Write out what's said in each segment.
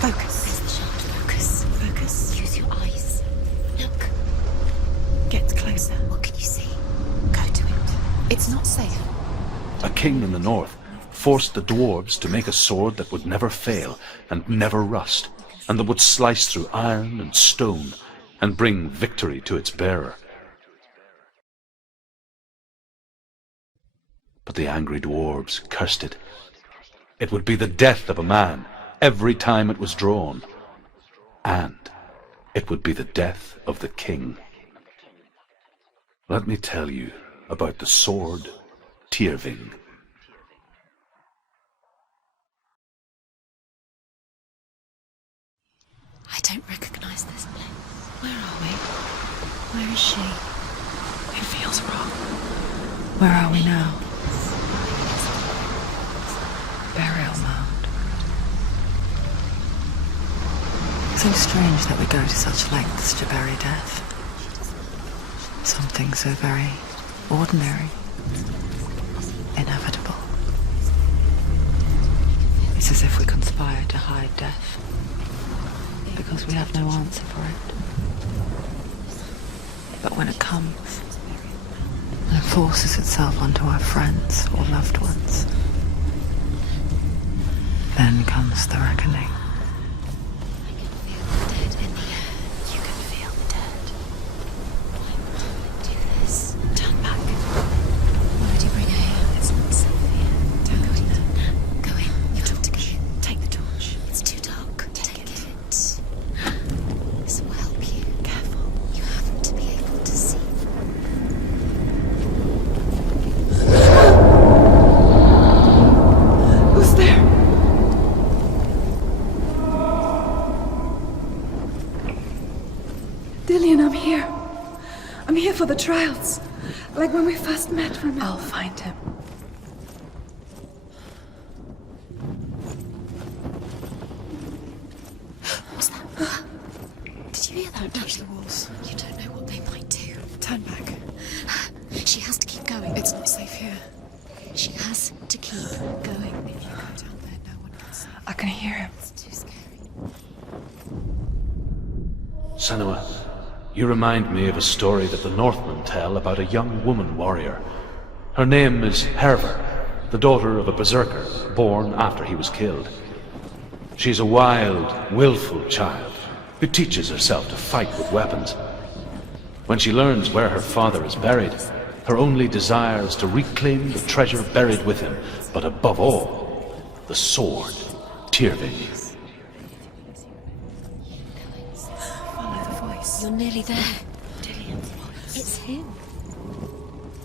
Focus. There's the shot. Focus. Focus. Use your eyes. Look. Get closer. What can you see? Go to it. It's not safe. A king in the north forced the dwarves to make a sword that would never fail and never rust, and that would slice through iron and stone and bring victory to its bearer. But the angry dwarves cursed it. It would be the death of a man every time it was drawn, and it would be the death of the king. Let me tell you about the sword Tyrving. I don't recognize this place. Where are we? Where is she? It feels wrong. Where are we now? Burial mound. So strange that we go to such lengths to bury death. Something so very ordinary, inevitable. It's as if we conspire to hide death, because we have no answer for it. But when it comes, and it forces itself onto our friends or loved ones, then comes the reckoning. I can feel the dead in the air. You can feel the dead. Why would I do this? Turn back. Why would you bring her here? It's not safe here. Don't go in there. Go in. You have to go in. Take the torch. It's too dark. Take it. This will help you. Careful. You have to be able to see. Who's there? Dillian, I'm here. I'm here for the trials. Like when we first met, remember? I'll find him. What's that? Did you hear that? Don't touch the walls. You don't know what they might do. Turn back. She has to keep going. It's not safe here. She has to keep going. If you go down there, no one can see. I can hear him. It's too scary. Senua, you remind me of a story that the Northmen tell about a young woman warrior. Her name is Herver, the daughter of a berserker born after he was killed. She's a wild, willful child who teaches herself to fight with weapons. When she learns where her father is buried, her only desire is to reclaim the treasure buried with him, but above all, the sword, Tyrving. Follow the voice. You're nearly there. Dillian's voice. It's him.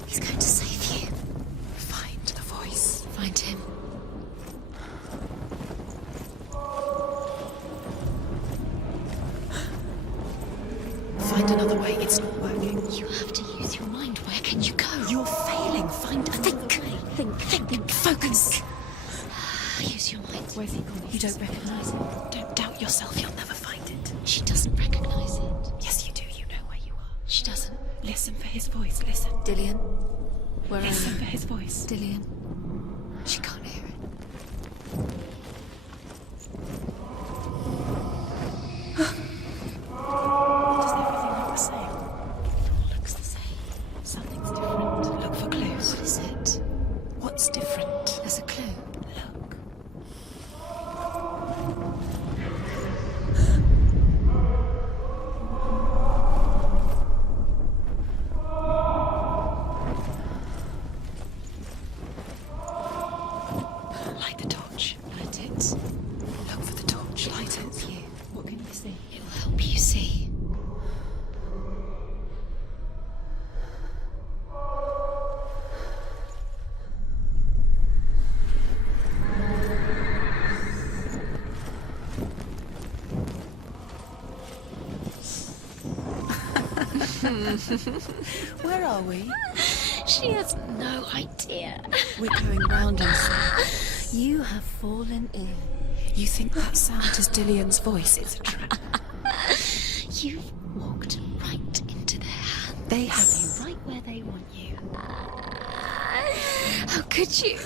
He's going to save you. Find the voice. Find him. Find another way. It's not working. You have to use your mind. Where can you go? You're failing. Find a Think. Think. Focus. Use your mind. Where's he gone? You don't recognize him. Don't doubt yourself. You'll never find it. She doesn't recognize it. Yes, you do. You know where you are. She doesn't. Listen for his voice. Listen. Dillian. Where are Listen you? for his voice. Dillian. She can't hear it. Does everything look the same? Looks the same. Something's different. Look for clues. What is it? What's different? There's a clue. Look. Light the torch. Light it. Look for the torch. Light Help it. you. What can you see? It will help you see. Where are we? She has no idea. We're going round in circles. You have fallen in. You think that sound is Dillian's voice? It's a trap. You've walked right into their hands. They have you. Right where they want you. How could you?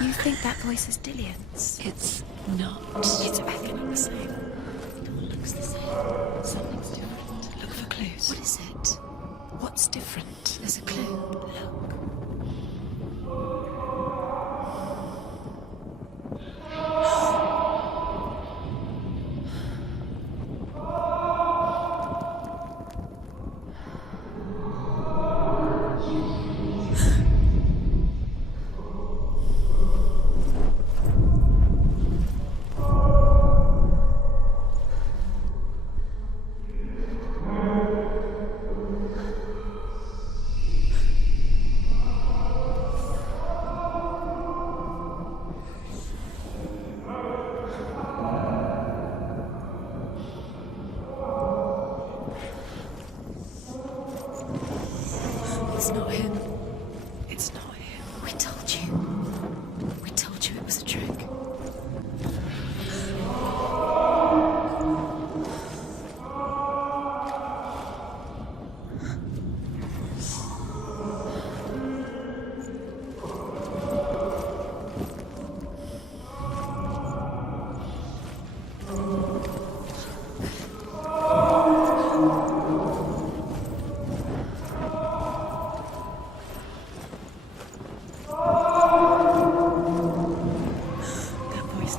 You think that voice is Dillian's? It's not. It's echoing the same. It all looks the same. Something's different. Look for clues. What is it? What's different? There's a clue. Look. It's not him. It's not him. We told you. We told you it was a trick.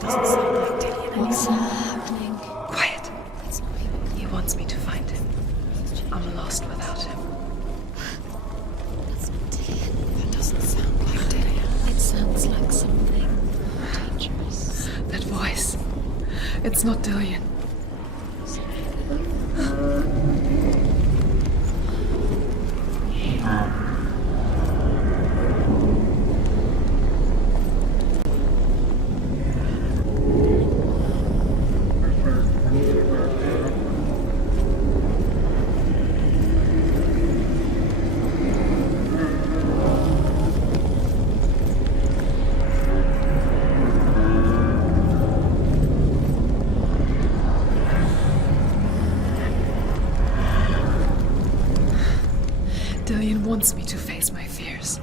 Doesn't sound like Dillian anymore. What's happening? Quiet. It's not him. He wants me to find him. I'm lost without him. That's not Dillian. That doesn't sound like Dillian. It sounds like something dangerous. That voice. It's not Dillian. Dillian wants me to face my fears.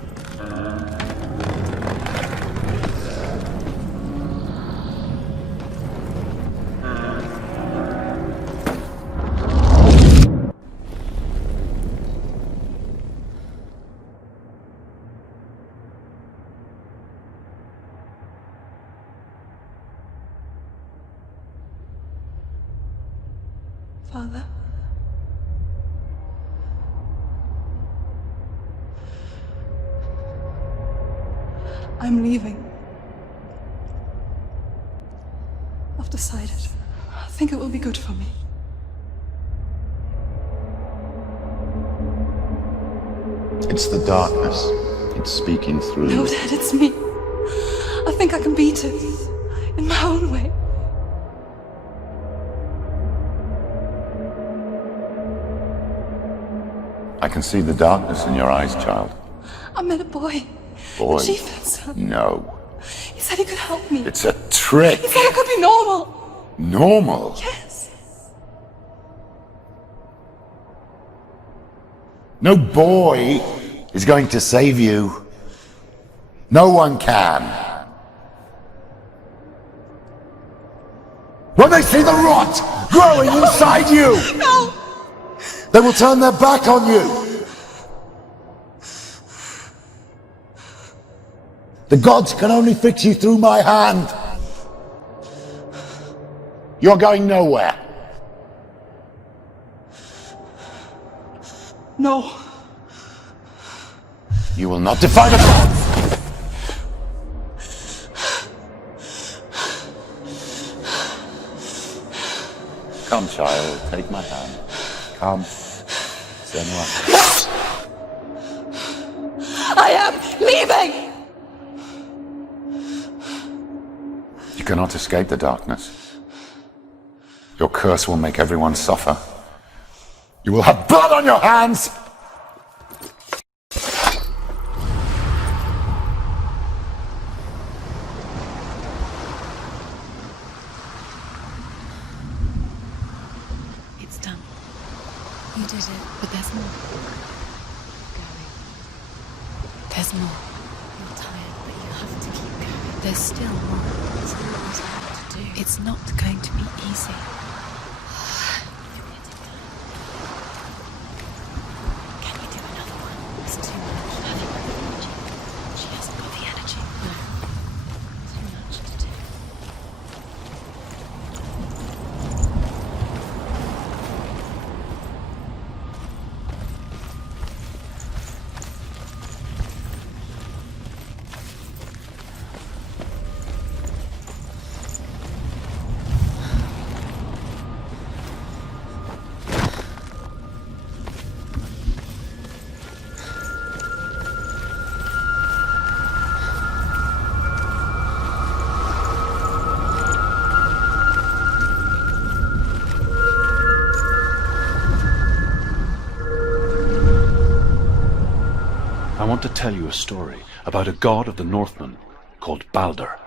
Father? I'm leaving. I've decided. I think it will be good for me. It's the darkness. It's speaking through No, you. Dad, it's me. I think I can beat it. In my own way. I can see the darkness in your eyes, child. I met a boy. Boy. The chieftain's son. No. He said he could help me. It's a trick. He said I could be normal. Normal. Yes. No boy is going to save you. No one can. When they see the rot growing inside you, No! they will turn their back on you. The gods can only fix you through my hand. You're going nowhere. No. You will not defy the gods. Come, child, take my hand. Come. Senua. I am leaving! You cannot escape the darkness. Your curse will make everyone suffer. You will have blood on your hands! It's done. You did it. But there's more. Going. There's more. You're tired, but you have to keep going. There's still more. It's not going to be easy. Can we do another one? It's too much. Having the energy. She hasn't got the energy. No. Too much to do. I want to tell you a story about a god of the Northmen called Balder.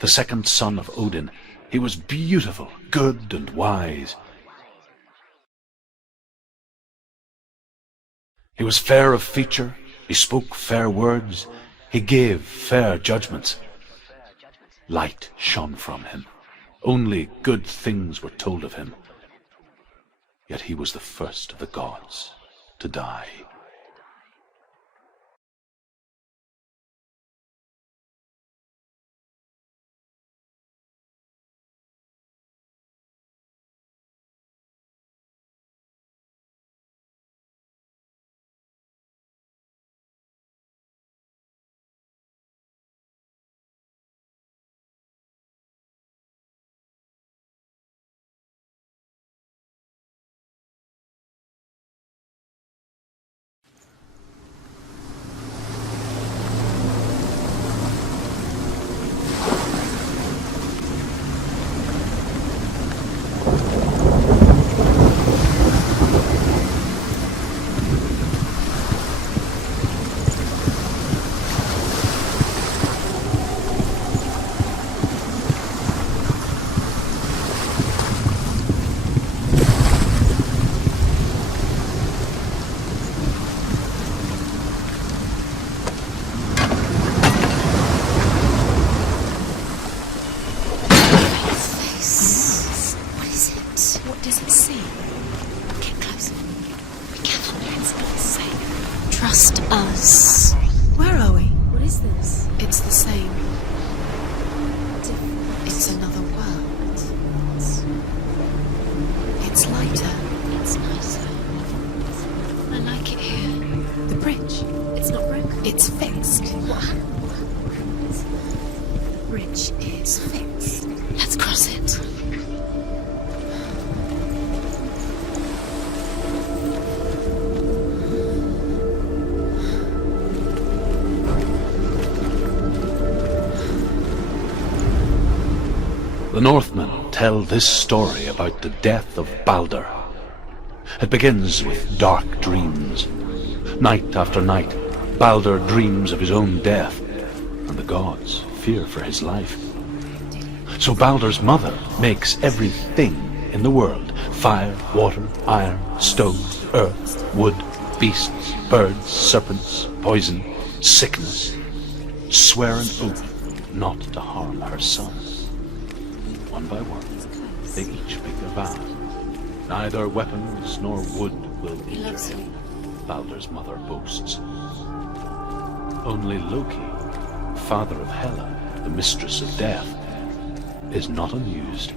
The second son of Odin, he was beautiful, good and wise. He was fair of feature, he spoke fair words, he gave fair judgments. Light shone from him. Only good things were told of him. Yet he was the first of the gods to die. What does it see? Get closer. Be careful, it's not safe. Trust us. Where are we? What is this? It's the same. Different. It's another world. It's lighter. It's nicer. I like it here. The bridge. It's not broken. It's fixed. What happened? The bridge is fixed. Let's cross it. The Northmen tell this story about the death of Balder. It begins with dark dreams. Night after night, Balder dreams of his own death, and the gods fear for his life. So Balder's mother makes everything in the world: fire, water, iron, stone, earth, wood, beasts, birds, serpents, poison, sickness, swear an oath not to harm her sons. One by one, they each make their vow. Neither weapons nor wood will injure him, Balder's mother boasts. Only Loki, father of Hela, the mistress of death, is not amused.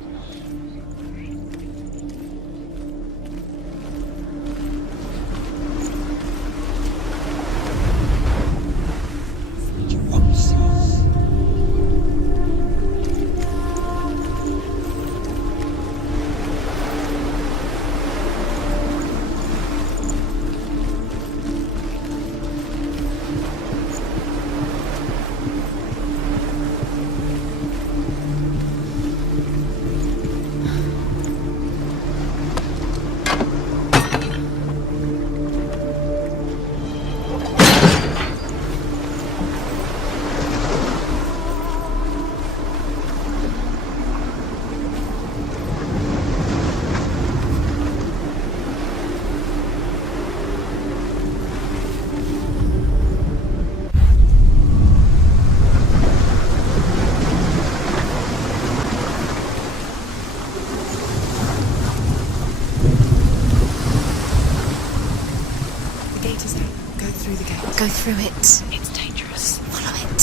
Go through it. It's dangerous. Follow it.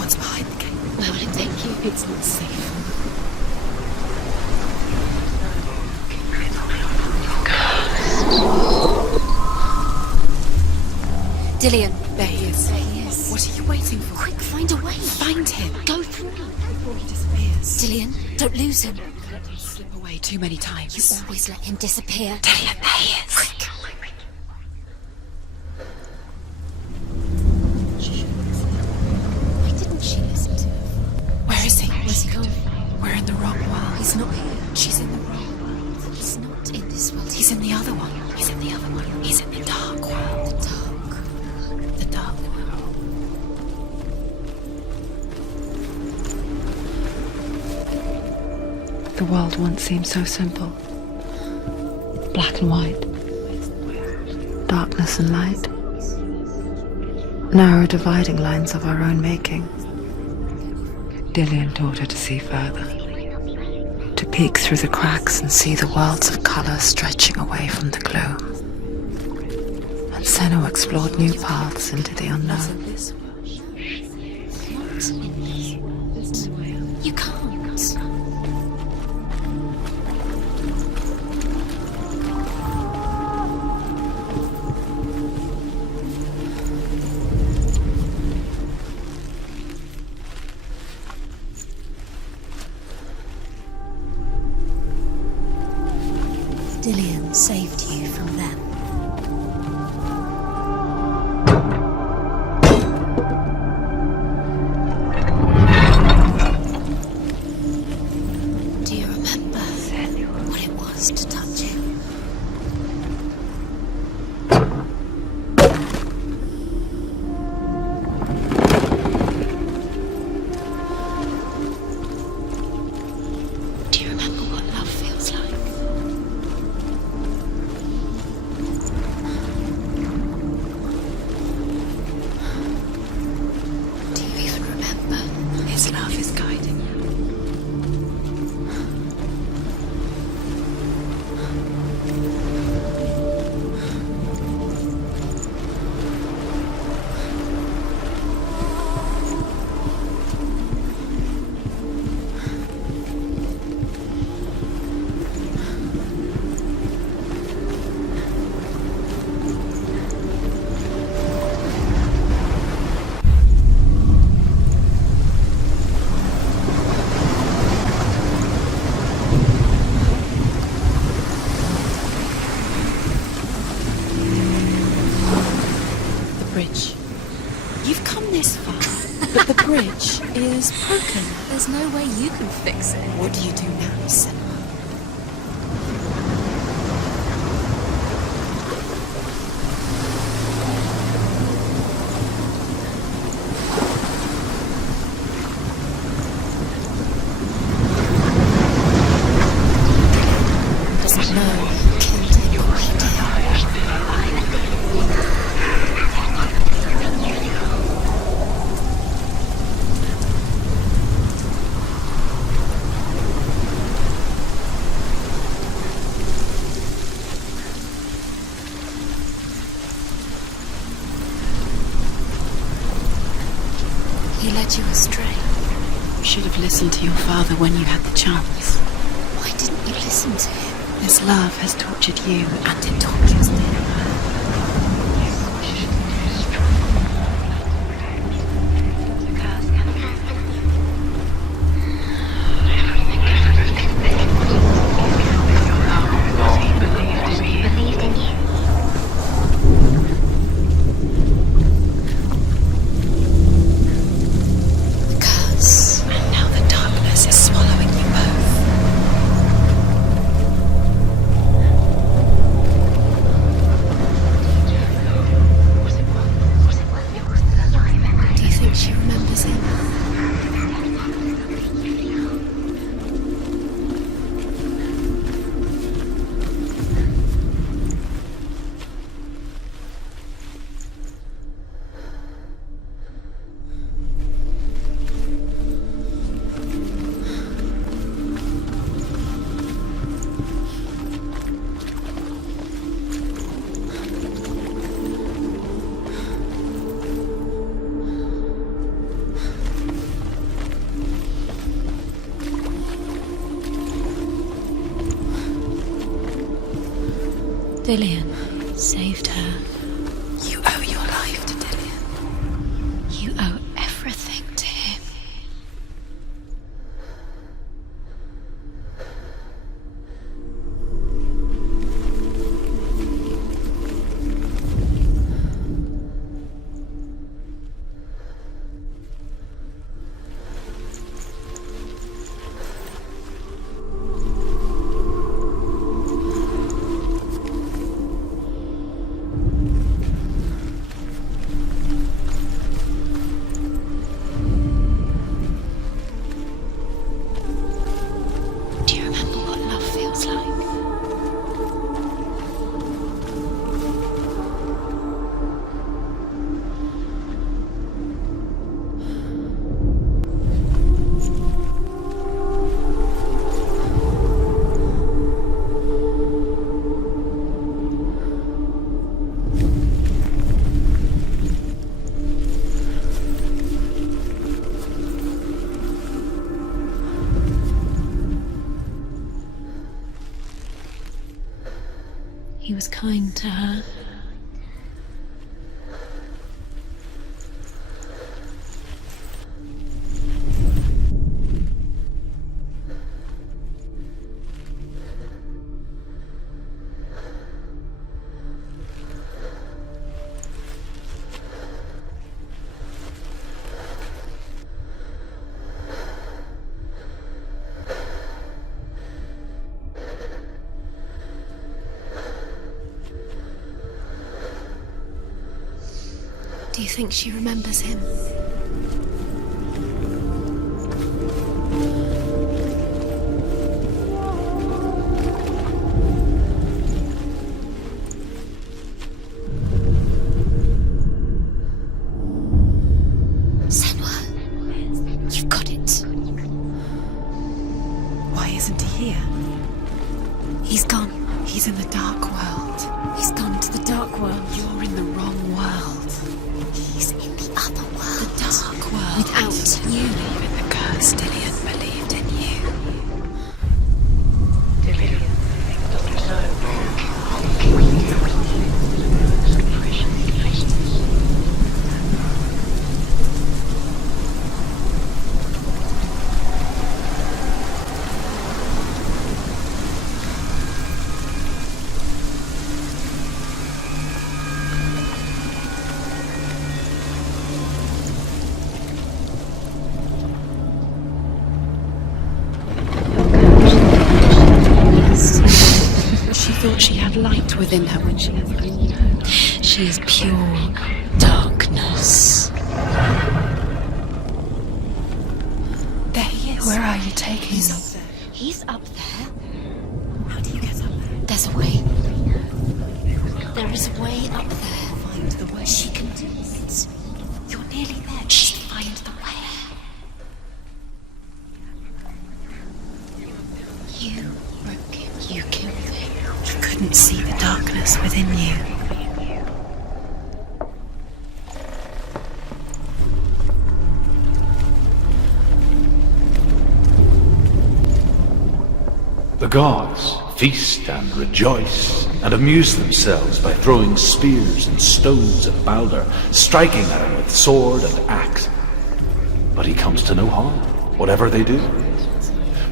What's behind the gate? Where will it take you? It's not safe. Dillion. There he is. There he is. What are you waiting for? Quick, find a way. Find him. Go through. Before he disappears. Dillion, don't lose him. Let him slip away too many times. You always let him disappear. Dillion, there he is. Quick. Why didn't she listen to him? Where is he? Where's he gone? We're in the wrong world. He's not here. She's in the wrong world. He's not in this world. He's in the other one. He's in the other one. He's in the dark world. the dark. The dark world. The world once seemed so simple. Black and white. Darkness and light. Narrow dividing lines of our own making. Dillion taught her to see further. To peek through the cracks and see the worlds of color stretching away from the gloom. And Senua explored new paths into the unknown. This world. Not in this world. You can't. Dillion saved you from them. Do you remember what it was to touch him? Do you remember what love feels like? Do you even remember? His love is guiding you. Bridge. You've come this far, but the bridge is broken. There's no way you can fix it. What do you do now, Senua? Doesn't know who killed him or he did. He led you astray. You should have listened to your father when you had the chance. Why didn't you listen to him? His love has tortured you, and it tortures me. Curse. And now the darkness is swallowing you both. Dillian saved her. You owe your life to Dillian. You owe everything to him. Do you remember what love feels like? He was kind to her. Do you think she remembers him? Senua, you've got it. Why isn't he here? He's gone. He's in the dark world. He's gone to the dark world. You're in the wrong world. He's in the other world. The dark world. Without you. Believe in the curse. Dillian believed in you. She thought she had light within her when she never knew her. She is pure darkness. There he is. Where are you taking He's me? up there. He's up there. How do you get up there? There's a way. There is a way up there. Find the way. She can do it. You're nearly there. Just find the way. You broke him. You killed him. You couldn't see the darkness within you. The gods feast and rejoice and amuse themselves by throwing spears and stones at Baldur, striking at him with sword and axe. But he comes to no harm, whatever they do.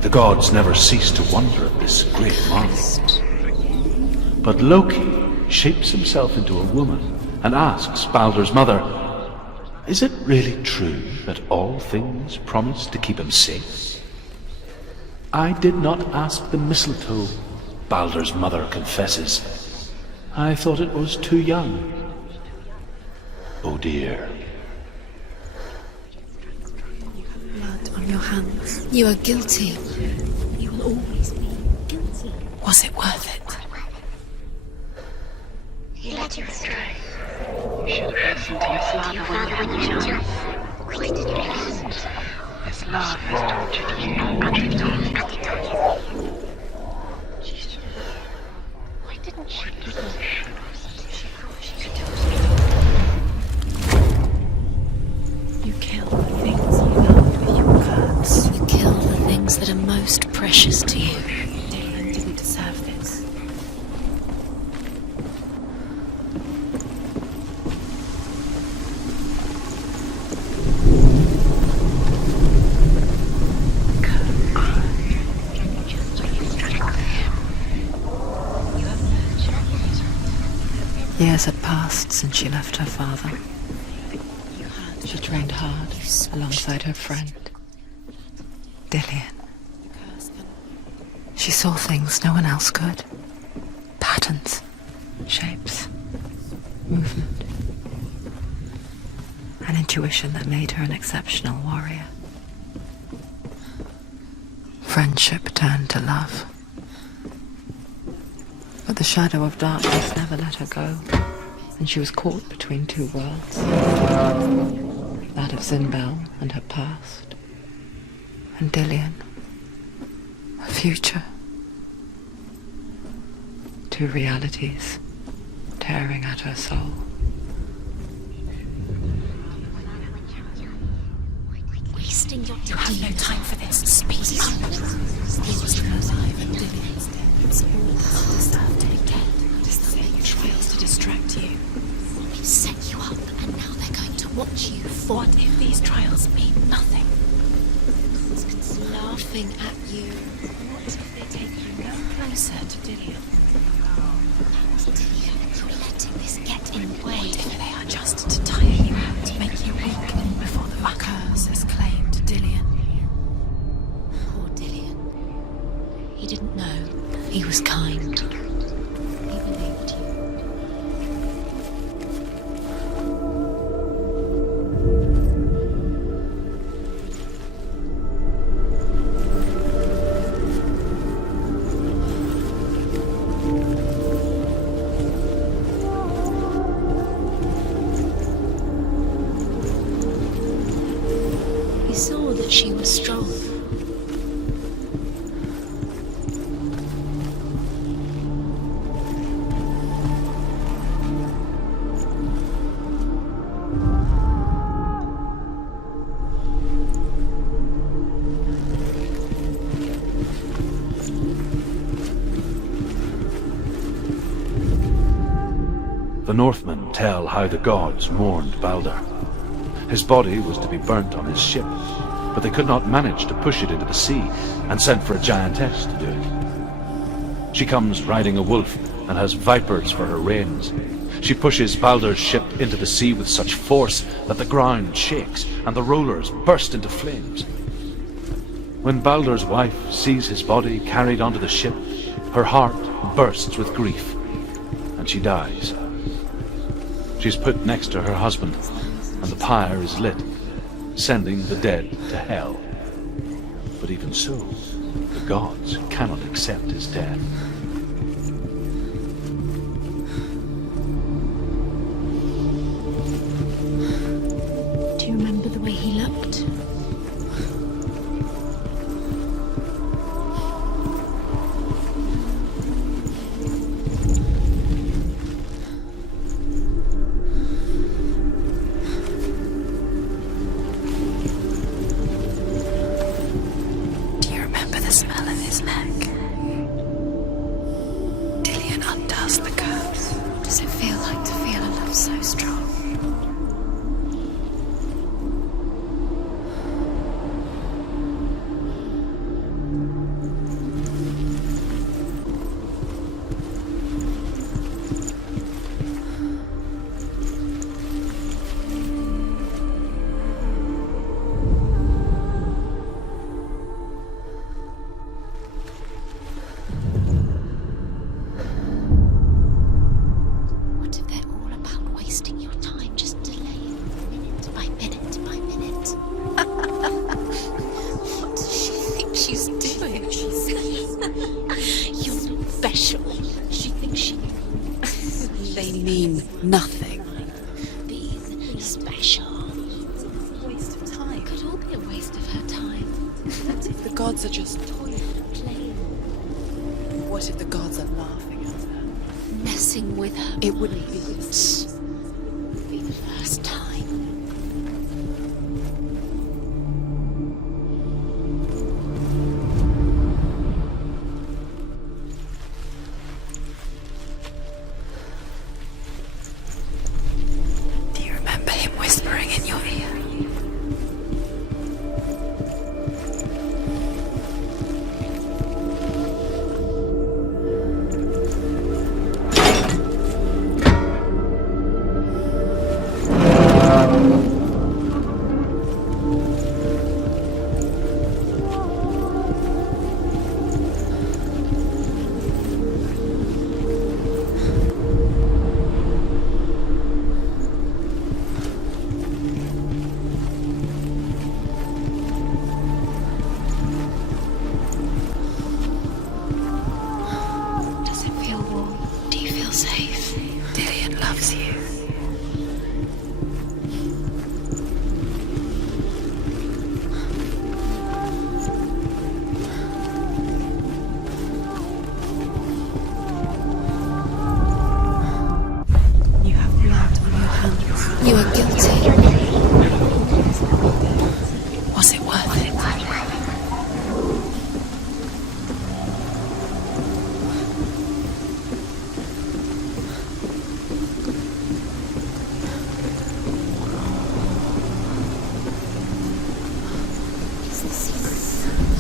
The gods never cease to wonder at this great marvel. But Loki shapes himself into a woman and asks Baldur's mother, "Is it really true that all things promise to keep him safe?" "I did not ask the mistletoe," Baldur's mother confesses. "I thought it was too young." Oh dear. Blood on your hands. You are guilty. You will always be guilty. Was it worth it? He led you astray. You should have listened to your father when you were young. Why didn't you listen? His love has tortured you. Why didn't you? You kill the things you love with your curse. You kill the things that are most precious to you. Dillian didn't deserve this. Years had passed since she left her father. She trained hard alongside her friend, Dillian. She saw things no one else could. Patterns, shapes, movement. An intuition that made her an exceptional warrior. Friendship turned to love. But the shadow of darkness never let her go, and she was caught between two worlds. That of Zinbel and her past, and Dillian, her future. Two realities tearing at her soul. Wasting your time. You have no time for this. Speak up. He was alive and Dillian's dead. It's all deserved to be dead. Just the fake trials to distract you. They set you up and now they're going to watch you. What if these trials mean nothing? It's laughing at you. What if they take you no closer to Dillian? You're letting this get in the way. What if they are just to tire you out, to make you weak before the curse is claimed Dillian? Poor Dillian. He didn't know. He was kind. He believed you. He saw that she was strong. The Northmen tell how the gods mourned Balder. His body was to be burnt on his ship, but they could not manage to push it into the sea, and sent for a giantess to do it. She comes riding a wolf and has vipers for her reins. She pushes Balder's ship into the sea with such force that the ground shakes and the rollers burst into flames. When Balder's wife sees his body carried onto the ship, her heart bursts with grief, and she dies. She's put next to her husband, and the pyre is lit, sending the dead to hell. But even so, the gods cannot accept his death. Do you remember the way he looked? Do you remember the smell of his neck? Dillian undoes the curse. What does it feel like to feel a love so strong? What if they're all about wasting your time, just delaying minute by minute by minute? What does she think she's doing? You're special. She thinks she They mean nothing. being special. Waste of time. Could all be a waste of her time. What if the gods are just toying? Playing, What if the gods are laughing at her? messing with her. It wouldn't be Shh. Be the first time. Do you remember him whispering in your ear?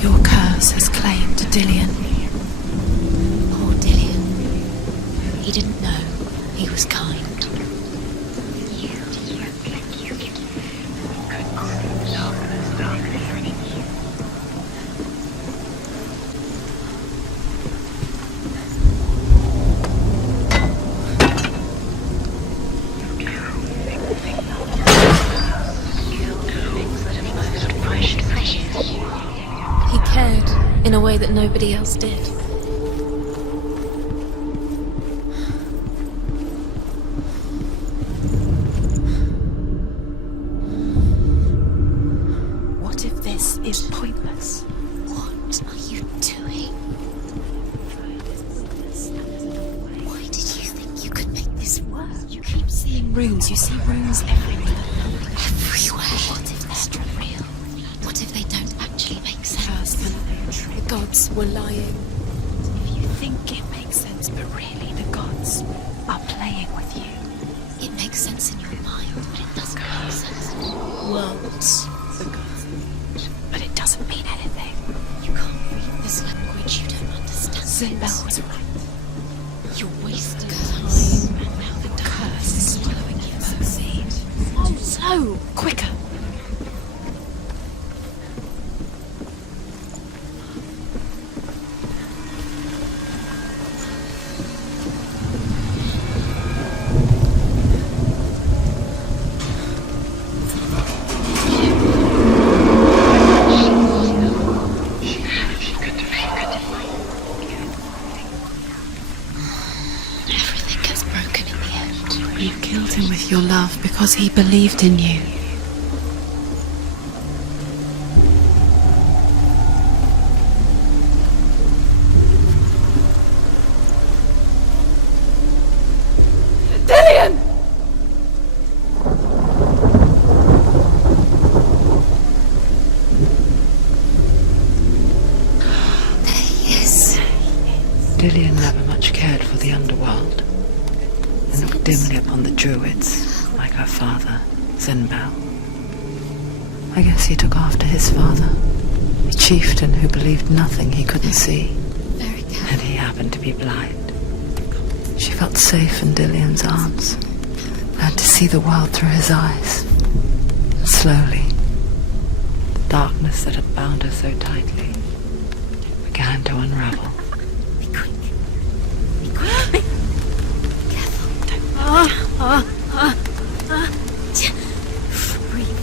Your curse has claimed Dillion. Poor Dillion. He didn't know. He was kind. He cared in a way that nobody else did. What if this is pointless? What are you doing? Why did you think you could make this work? You keep seeing runes. You see runes everywhere. Everywhere. What if they're not real? What if they don't actually make sense? The gods were lying. If you think it makes sense, but really the gods are playing with you. It makes sense in your mind, but it doesn't make sense. Worlds. The gods. But it doesn't mean anything. You can't read this language, you don't understand. Zinbel was right. You're wasting Time, and now the curse is swallowing you seed. Oh no! Quicker! Everything gets broken in the end. You killed him with your love because he believed in you. Dillion! Yes. Dillion never much cared for the underworld, and looked dimly upon the druids, like her father, Zinbel. I guess he took after his father, a chieftain who believed nothing he couldn't see, Very careful. and he happened to be blind. She felt safe in Dillion's arms, learned to see the world through his eyes. And slowly, the darkness that had bound her so tightly began to unravel. Be quick. Be quick. Be careful. Breathe.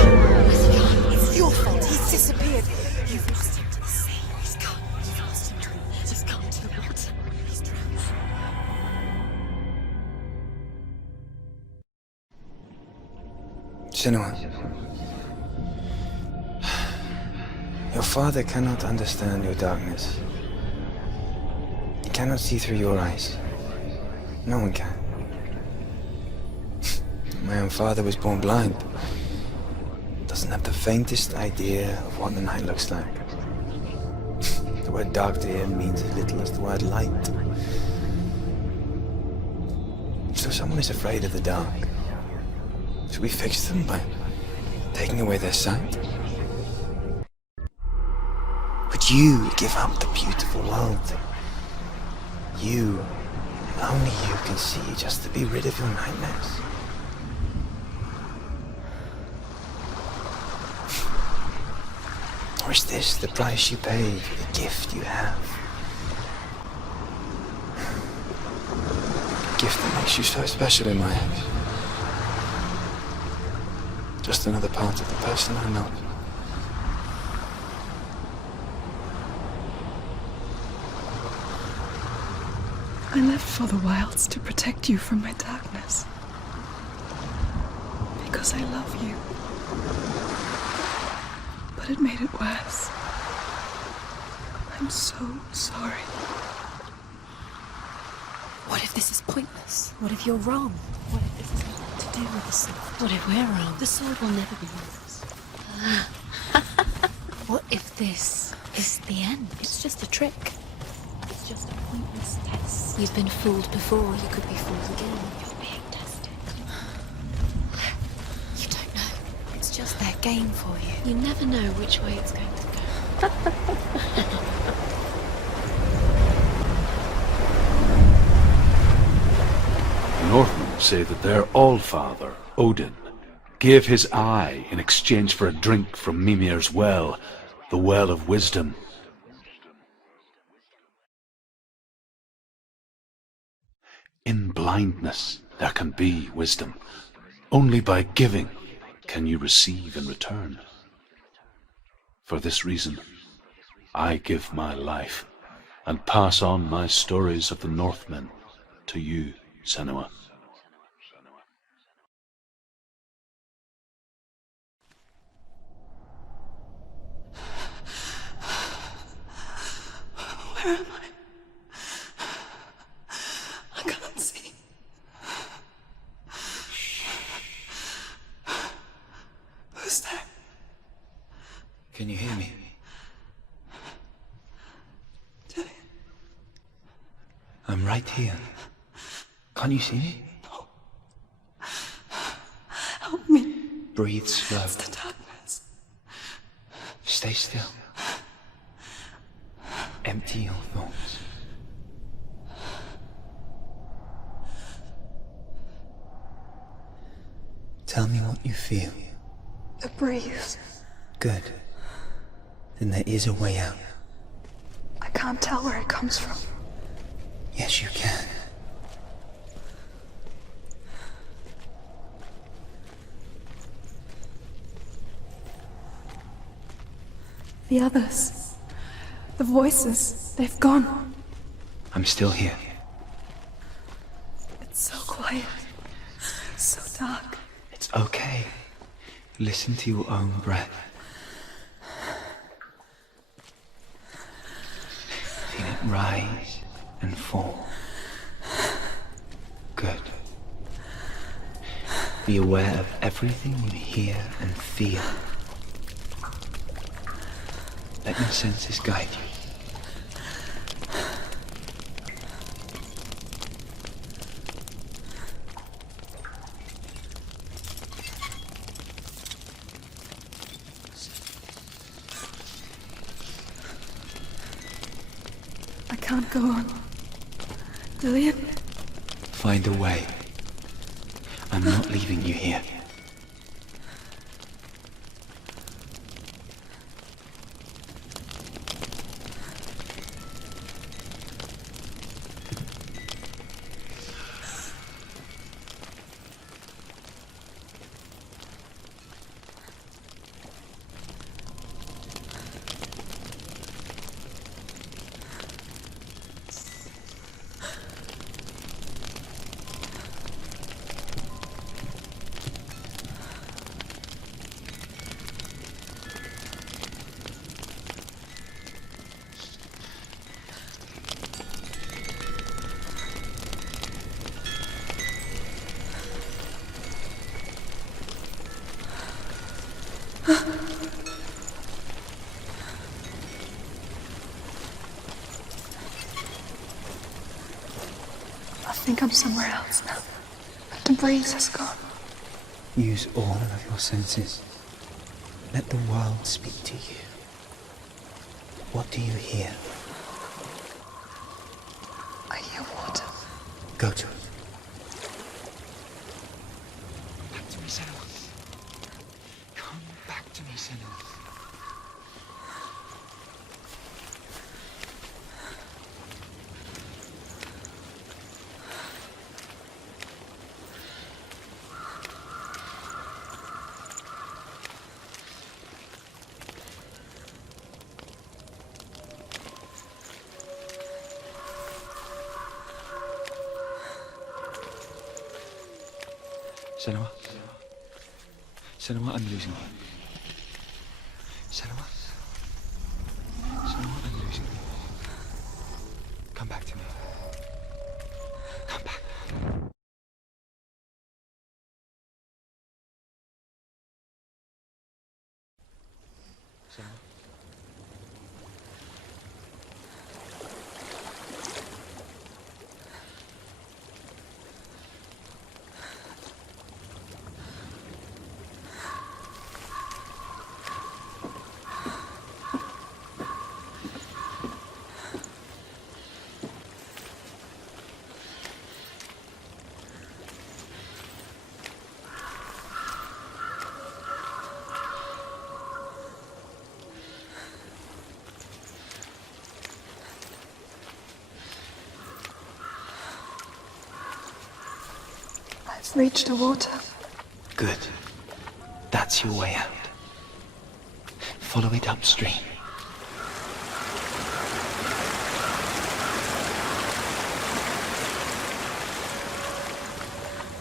It's your fault. He's disappeared. You've lost him to the sea. He's gone. You've lost him to the He's gone to the water. He's drowned. Senua, your father cannot understand your darkness. He cannot see through your eyes. No one can. My own father was born blind. Doesn't have the faintest idea of what the night looks like. The word dark to him means as little as the word light. So someone is afraid of the dark. Should we fix them by taking away their sight? Would you give up the beautiful world? You, only you can see, just to be rid of your nightmares. Or is this the price you pay for the gift you have? A gift that makes you so special in my eyes. Just another part of the person I'm not. I left for the wilds to protect you from my darkness. Because I love you. But it made it worse. I'm so sorry. What if this is pointless? What if you're wrong? What if this has nothing to do with the sword? What if we're wrong? The sword will never be yours. What if this is the end. It's just a trick. It's just a pointless test. You've been fooled before, you could be fooled again. You're being tested. You don't know. It's just their game for you. You never know which way it's going to go. The Northmen say that their Allfather, Odin, gave his eye in exchange for a drink from Mimir's well, the Well of Wisdom. In blindness there can be wisdom. Only by giving can you receive in return. For this reason, I give my life and pass on my stories of the Northmen to you, Senua. Where am I? I can't see. Who's there? Can you hear me? Dillian. I'm right here. Can't you see me? Help me. Breathe slow. It's the darkness. Stay still. Empty your thoughts. Tell me what you feel. The breeze. Good. Then there is a way out. I can't tell where it comes from. Yes, you can. The others. The voices. They've gone. I'm still here. It's so quiet. So dark. It's okay. Listen to your own breath. Feel it rise and fall. Good. Be aware of everything you hear and feel. Let your senses guide you. I can't go on. Dillian? Find a way. I'm not leaving you here. I think I'm somewhere else now. The breeze has gone. Use all of your senses. Let the world speak to you. What do you hear? I hear water. Go to it. Back to me, Senua. Come back to me, Senua. Senua? Senua, I'm losing you. Senua? Senua, I'm losing you. Come back to me. Come back. Senua? Reach the water. Good. That's your way out. Follow it upstream.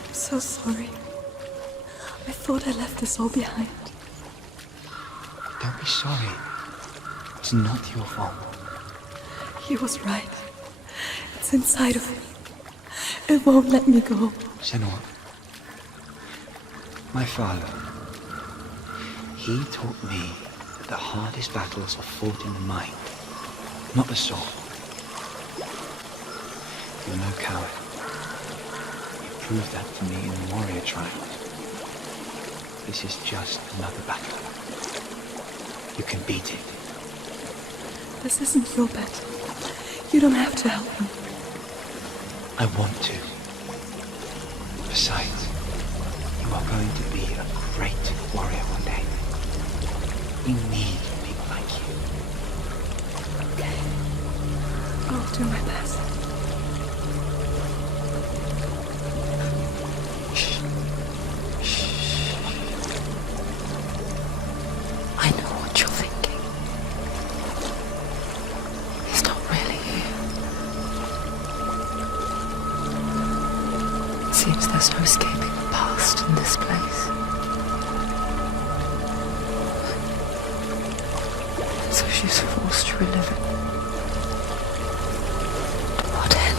I'm so sorry. I thought I left this all behind. Don't be sorry. It's not your fault. He was right. It's inside of me. It won't let me go. Senua, my father, he taught me that the hardest battles are fought in the mind, not the soul. You're no coward. You proved that to me in the warrior trial. This is just another battle. You can beat it. This isn't your battle. You don't have to help me. I want to. Besides, you are going to be a great warrior one day. We need people like you. Okay. I'll do my best. I know what you're thinking. He's not really here. It seems there's no escaping the past in this place. So she's forced to relive it. To what end?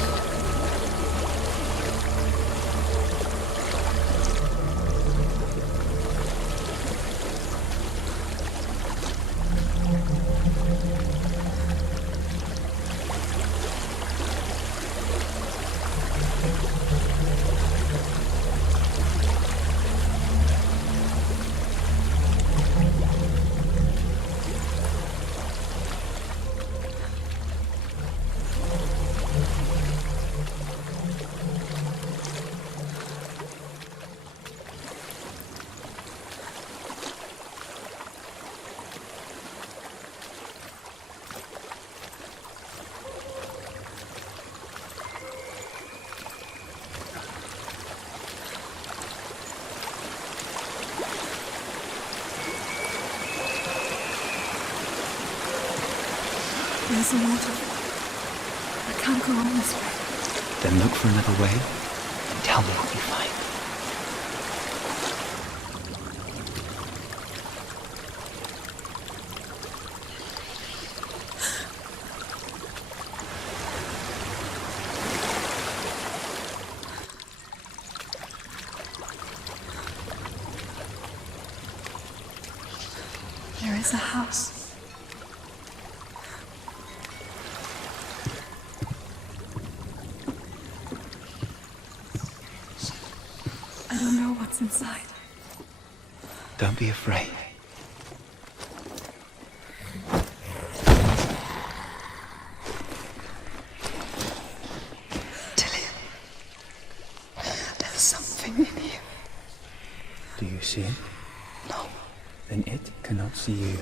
There's a waterfall. I can't go on this way. Then look for another way and tell me what you find. There is a house. I don't know what's inside. Don't be afraid. Tilly, there's something in here. Do you see it? No. Then it cannot see you.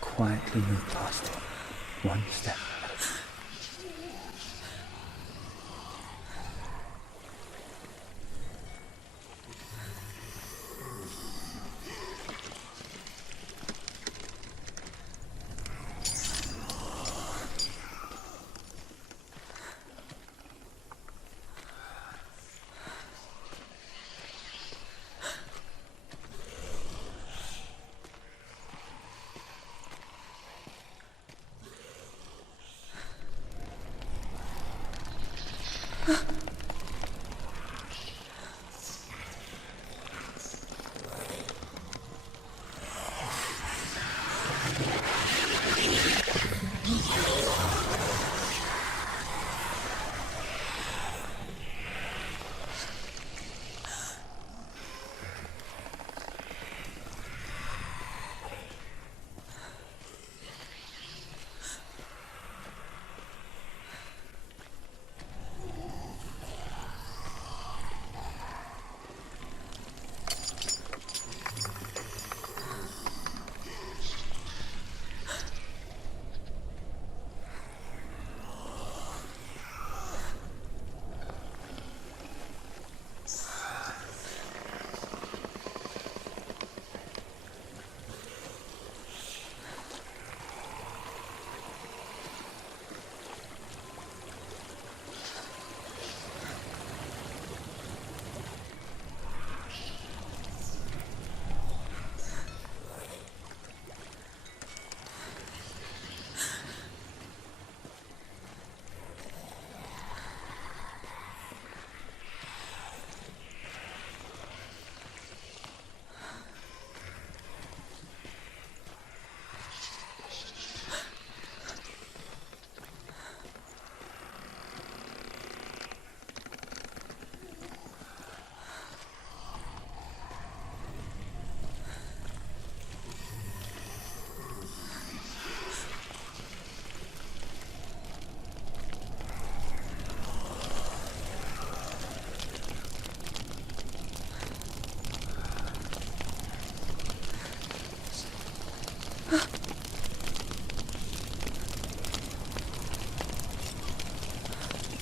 Quietly move past it, one step at a time.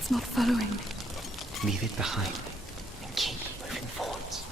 It's not following me. Leave it behind and keep moving forwards.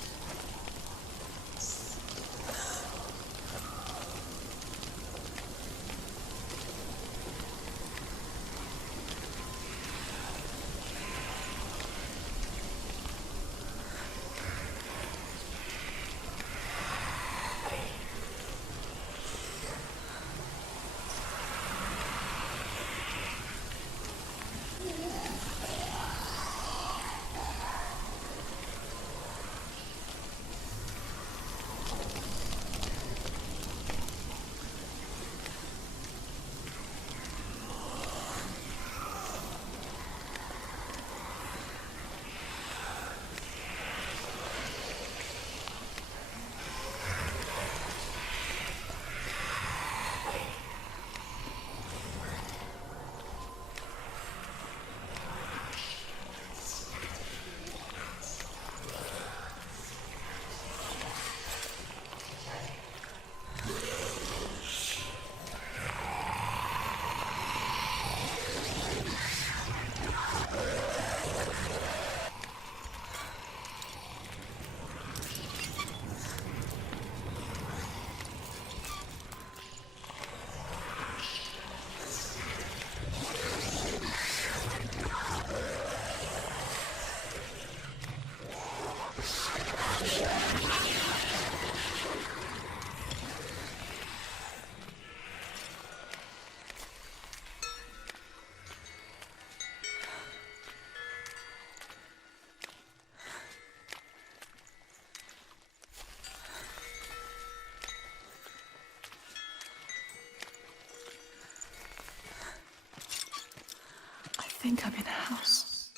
I think I'm in a house.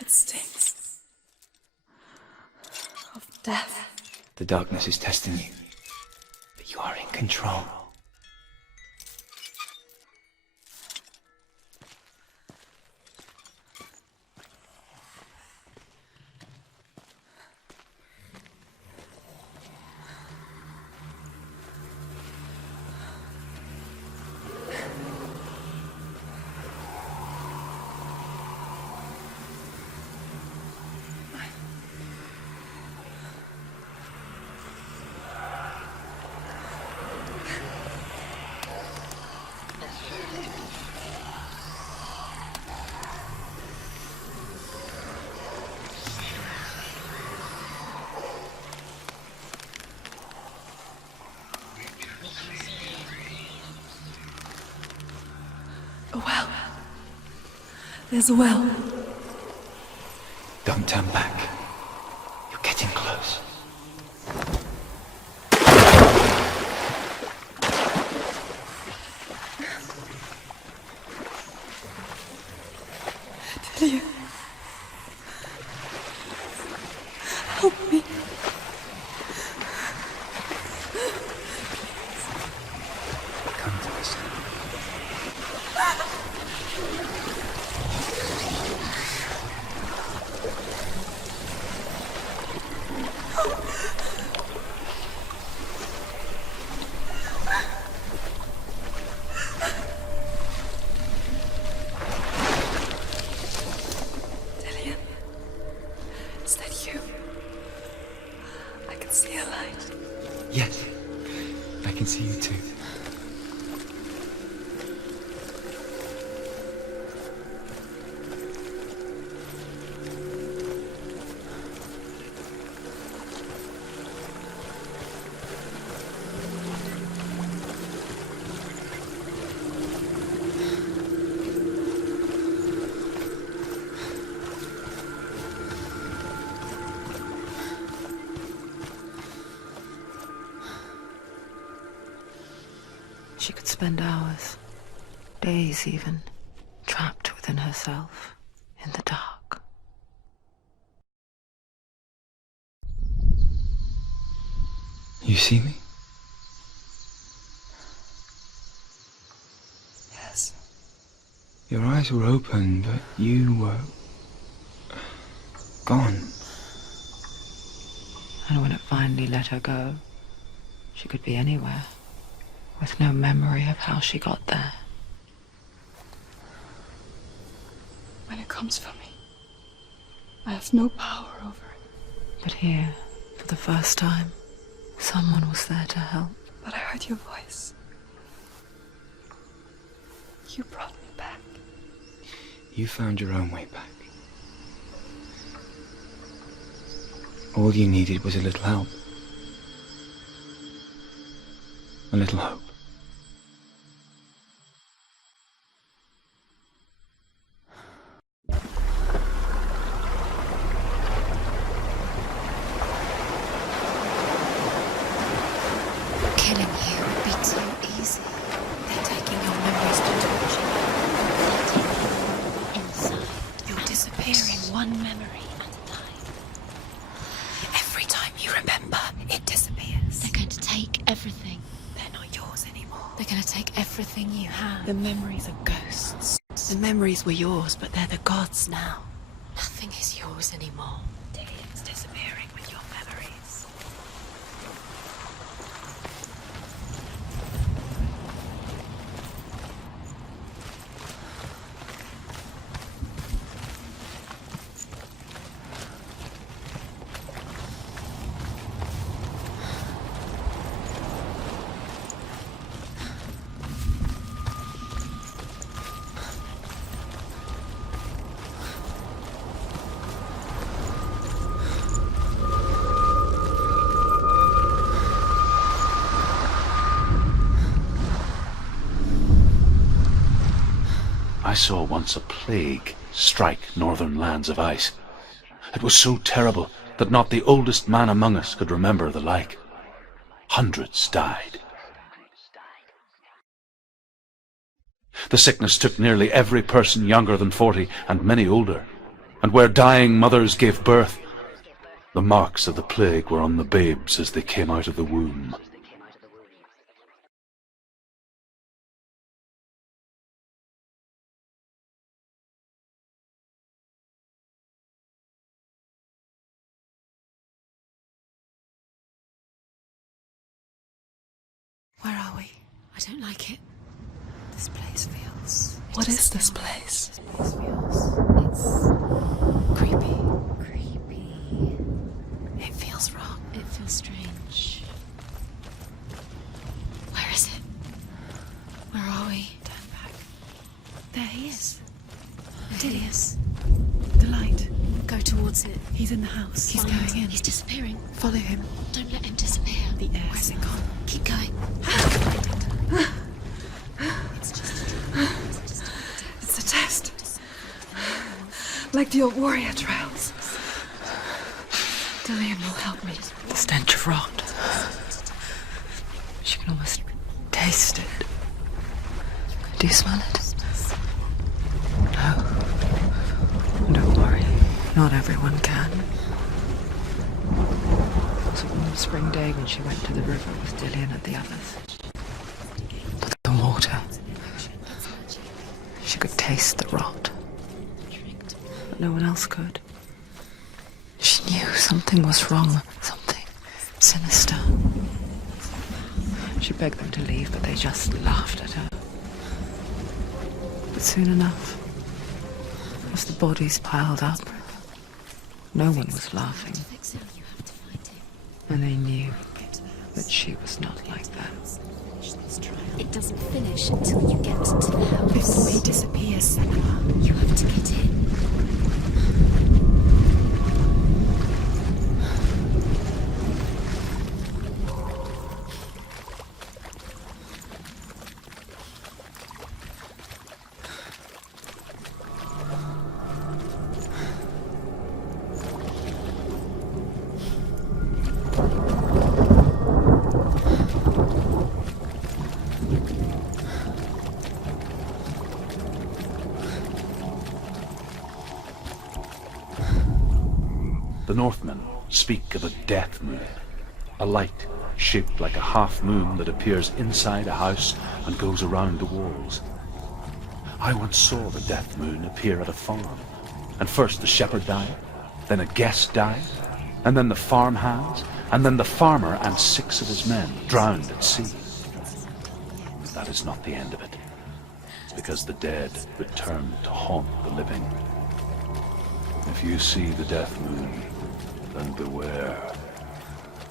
It stinks of death. The darkness is testing you, but you are in control. A well. There's a well. Don't turn back. You're getting close. Delia. Help me. Come to us. Delia. Is that you? I can see a light. Yes, I can see you too. She could spend hours, days even, trapped within herself, in the dark. You see me? Yes. Your eyes were open, but you were gone. And when it finally let her go, she could be anywhere, with no memory of how she got there. comes for me. I have no power over it. But here, for the first time, someone was there to help. But I heard your voice. You brought me back. You found your own way back. All you needed was a little help. A little hope. Killing you would be too easy. They're taking your memories to torture you. Inside. You're disappearing one memory at a time. Every time you remember, it disappears. They're going to take everything. They're not yours anymore. They're going to take everything you have. The memories are ghosts. The memories were yours, but they're the gods now. Nothing is yours anymore. Dillian's disappearing with your memories. I saw once a plague strike northern lands of ice. It was so terrible that not the oldest man among us could remember the like. Hundreds died. The sickness took nearly every person younger than 40 and many older, and where dying mothers gave birth, the marks of the plague were on the babes as they came out of the womb. Where are we? I don't like it. This place feels... What is this place? This place feels... It's... creepy. Creepy. It feels wrong. It feels strange. Where is it? Where are we? Turn back. There he is. Dilius. The light. Go towards it. He's in the house. He's going in. He's disappearing. Follow him. Don't let him disappear. The air. Where's it gone? Keep going. It's a test. Like the old warrior trials. Dillian will help me. The stench of rot. She can almost taste it. Do you smell it? No. Don't worry. Not everyone can. It was a warm spring day when she went to the river with Dillian and the others. But the water... She could taste the rot. But no one else could. She knew something was wrong. Something sinister. She begged them to leave, but they just laughed at her. But soon enough, as the bodies piled up, no one was laughing. And they knew that she was not like that. It doesn't finish until you get to the house. Before he disappears, Senua, You have to get in. The Northmen speak of a death moon, a light shaped like a half moon that appears inside a house and goes around the walls. I once saw the death moon appear at a farm, and first the shepherd died, then a guest died, and then the farm hands, and then the farmer and 6 of his men drowned at sea. But that is not the end of it, because the dead return to haunt the living. If you see the Death Moon, then beware.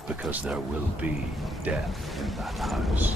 Because there will be death in that house.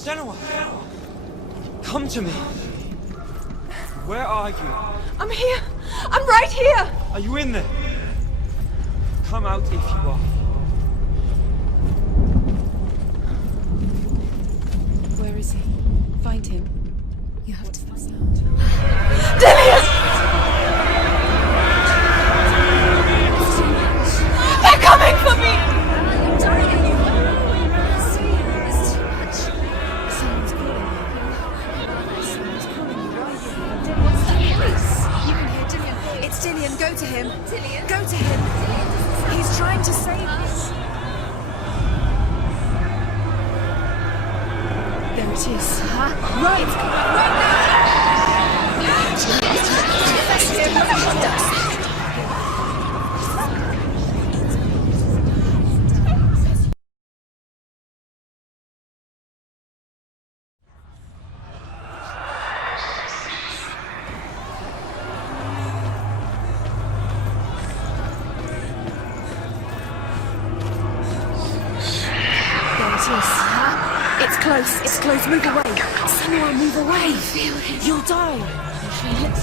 Senua! Come to me! Where are you? I'm here! I'm right here! Are you in there? Come out if you are. Where is he? Find him. You have to find out. Dillian! They're coming for me! Dillian, go to him. Dillian, go to him. He's trying to save us. There it is. Right! Right now! It's close, move away. Senua, move away. You'll die.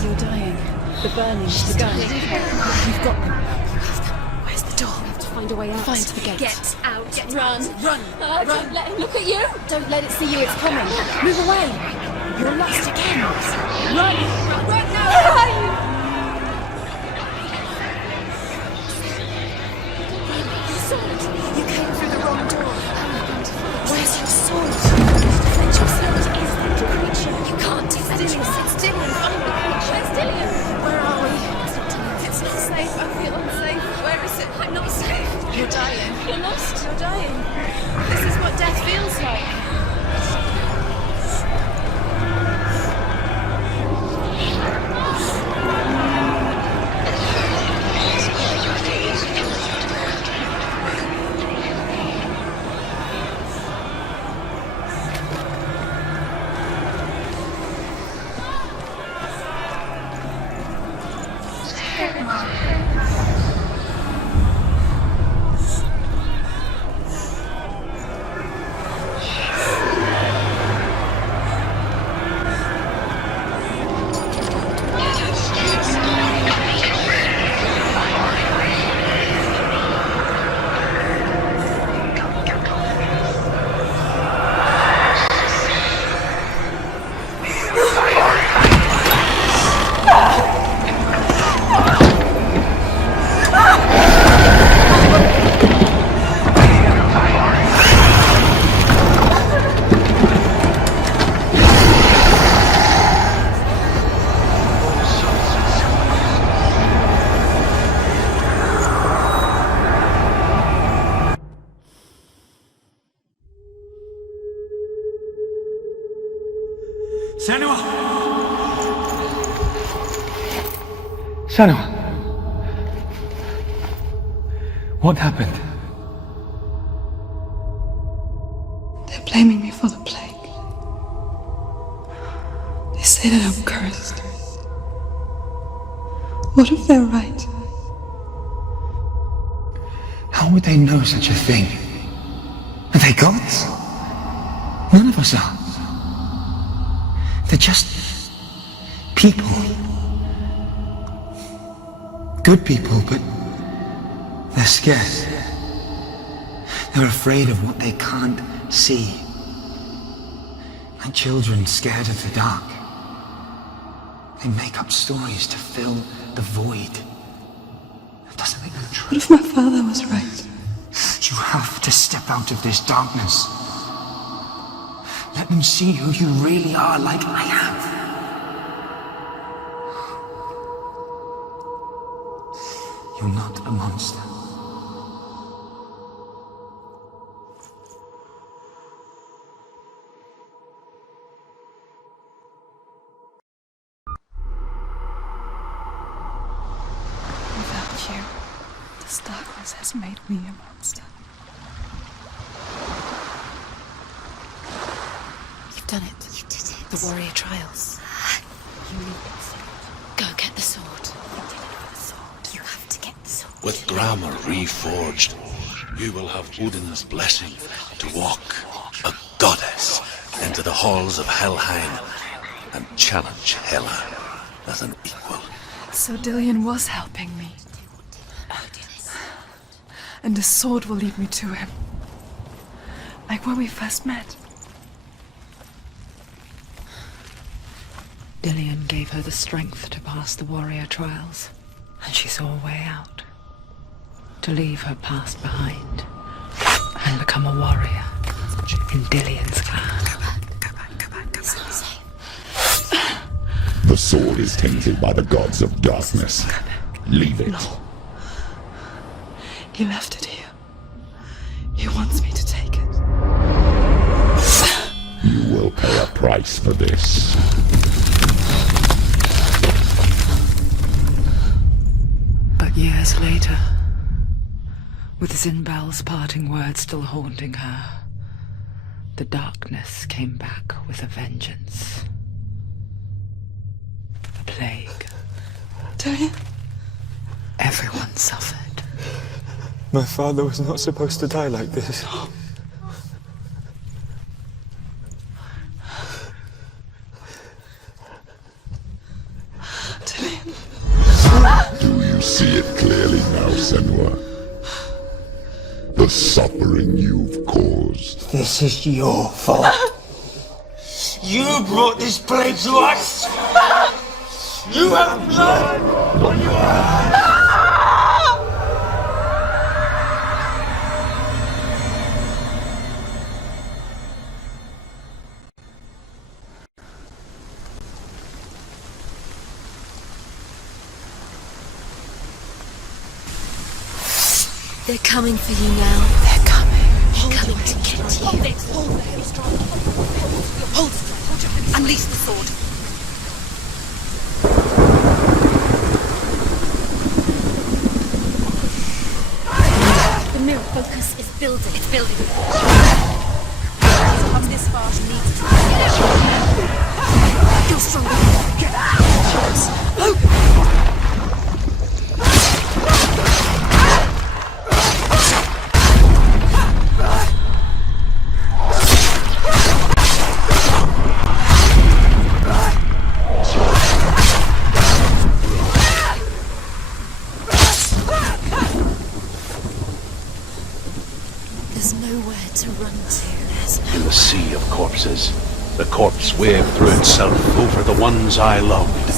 You're dying. The burning, the gun. You've got them. Where's the door? We have to find a way out. Find the gate. Get out. Run. Run. Don't let him look at you. Don't let it see you. It's coming. Move away. You're lost again. Run. Run now. Where are you? Sword. You came through the wrong door. Where's your sword? Defend yourself. Is that the creature? You can't defend yourself. It's Dillian. Find the creature. Where's Dillian? Where are we? It's not safe. I feel unsafe. Where is it? I'm not safe. You're dying. You're lost. You're dying. This is what death feels like. Senua! Senua! What happened? They're blaming me for the plague. They say that I'm cursed. What if they're right? How would they know such a thing? Are they gods? None of us are. They're just people. Good people, but they're scared. They're afraid of what they can't see. Like children scared of the dark. They make up stories to fill the void. That doesn't make them true. What if my father was right? You have to step out of this darkness. Let them see who you really are, like I have. You're not a monster. Without you, this darkness has made me a monster. You've done it. You did it. The warrior trials. You need the sword. Go get the sword. You did it for the sword. You have to get the sword. With grammar reforged, you will have Odin's blessing to walk, a goddess, into the halls of Helheim and challenge Hela as an equal. So Dillion was helping me. And the sword will lead me to him. Like when we first met. Dillion gave her the strength to pass the warrior trials, and she saw a way out. To leave her past behind and become a warrior in Dillion's clan. Go back. Safe. The sword is tainted by the gods of darkness. Leave it. No. He left it here. He wants me to take it. You will pay a price for this. But years later, with Zinbel's parting words still haunting her, the darkness came back with a vengeance. The plague. Dillion? Everyone suffered. My father was not supposed to die like this. Do you see it clearly now, Senua? The suffering you've caused. This is your fault. You brought this plague to us! You have blood on your hands! They're coming for you now. They're coming. They're coming to get you. Hold it. Unleash the sword. The mirror focus is building. It's building. To come this far, she needs to. Feel stronger. Get out! There's nowhere to run to. In the sea of corpses, the corpse waved through itself over the ones I loved.